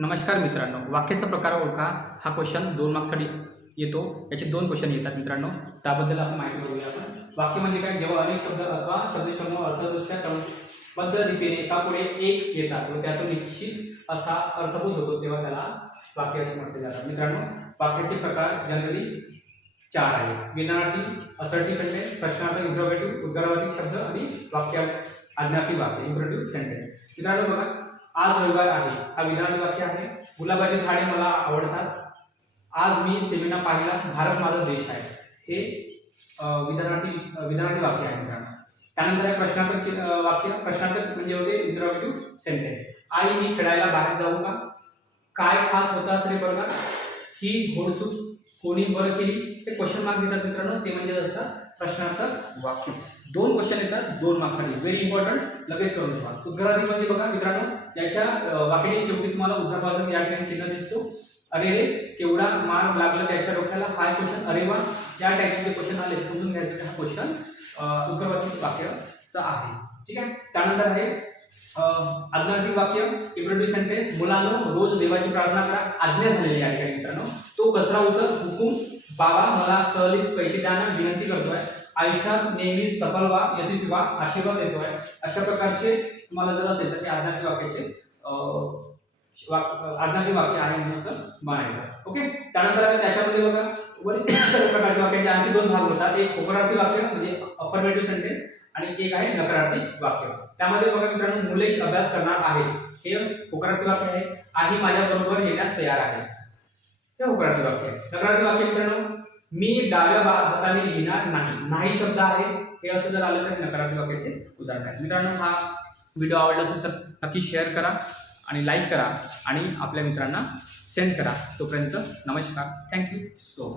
नमस्कार मित्रांनो, वाक्याचा प्रकार ओळखा हा क्वेश्चन 2 मार्क्ससाठी येतो. याचे 2 क्वेश्चन येतात मित्रांनो. त्याबद्दल आपण माहिती बघूया. आपण वाक्य म्हणजे काय? जेव्हा अनेक शब्द अथवा शब्दसमूह अर्थदृष्ट्या क्रमबद्ध रीतीने एकापुढे एक येतात व त्यातून निश्चित असा अर्थभूत होतो तेव्हा त्याला वाक्य असे म्हटले जातात. मित्रांनो, वाक्याचे प्रकार जनरली 4 आहेत: विधानार्थी, असर्टिव्ह सेंटेन्स, प्रश्नार्थक, इंटरोगेटिव्ह, उद्गारवाची शब्द आणि वाक्य आज्ञार्थी वाक्य इंटरोगेटिव्ह सेंटेन्स. मित्रांनो बघा, आज रविवार आहे हा विधानार्थी वाक्य आहे. गुलाबाची झाडे मला आवडतात. आज मी सिनेमा पाहिला. भारत माझा देश आहे. हे विधानार्थी वाक्य आहे मित्रांनो. त्यानंतर आहे प्रश्नार्थक वाक्य. प्रश्नार्थक म्हणजे होते इंटरोगेटिव्ह सेंटेन्स. आई मी खेळायला बाहेर जाऊ का? काय खात होतास रे बरगा? ही घोडचूक कोणी बरं केली? हे क्वेश्चन मार्क्स येतात मित्रांनो. ते म्हणजे असतात प्रश्नार्थक वाक्य. 2 क्वेश्चन येतात 2 मार्क्ससाठी. व्हेरी इम्पॉर्टंट, लगेच करून ठेवा. उद्गारार्थी म्हणजे बघा मित्रांनो, याच्या वाक्याच्या शेवटी तुम्हाला उद्गारवाचक या ठिकाणी चिन्ह दिसतो. अरे रे केवढा मार लागला त्याच्या डोक्याला. हा क्वेश्चन अरे वा या टाईपचे क्वेश्चन आले समजून घ्यायचं. हा क्वेश्चन उद्गारवाचक वाक्याचा आहे. ठीक आहे. त्यानंतर आहे आज्ञार्थी वाक्य इंटरोगेटिव्ह सेंटेन्स. मुलांनो रोज देवाची प्रार्थना करा. आज्ञा झालेली आहे या ठिकाणी मित्रांनो. तो कचरा उचल. हुकूम. बाबा मला सहलीस पैसे द्याना विनंती करतोय. आयुष्यात नेहमी सफल व्हा, यशस्वी व्हा, आशीर्वाद देतोय. अशा प्रकारचे तुम्हाला जर असेल तर ते आज्ञार्थी वाक्याचे आज्ञार्थी वाक्य आहे म्हणून असं म्हणायचं. ओके. त्यानंतर त्याच्यामध्ये बघा वरील सर्व प्रकारचे वाक्याचे आणखी 2 भाग होतात. एक होकारार्थी वाक्य म्हणजे अफर्मेटिव्ह सेंटेन्स आणि एक आहे नकारार्थी वाक्य. त्यामध्ये बघा मित्रांनो, मुले अभ्यास करणार आहे हे होकारार्थी वाक्य आहे. आई माझ्या बरोबर येण्यास तयार आहे हे होकारार्थी वाक्य आहे. नकारार्थी वाक्य मित्रांनो, मी डाव्या हाताने लिहिणार नाही. नाही शब्द आहे हे असं जर आलं तर नकारार्थी वाक्याचे उदाहरण आहे. मित्रांनो, हा व्हिडिओ आवडला असेल तर नक्की शेअर करा आणि लाईक करा आणि आपल्या मित्रांना सेंड करा. तोपर्यंत नमस्कार. Thank you so much.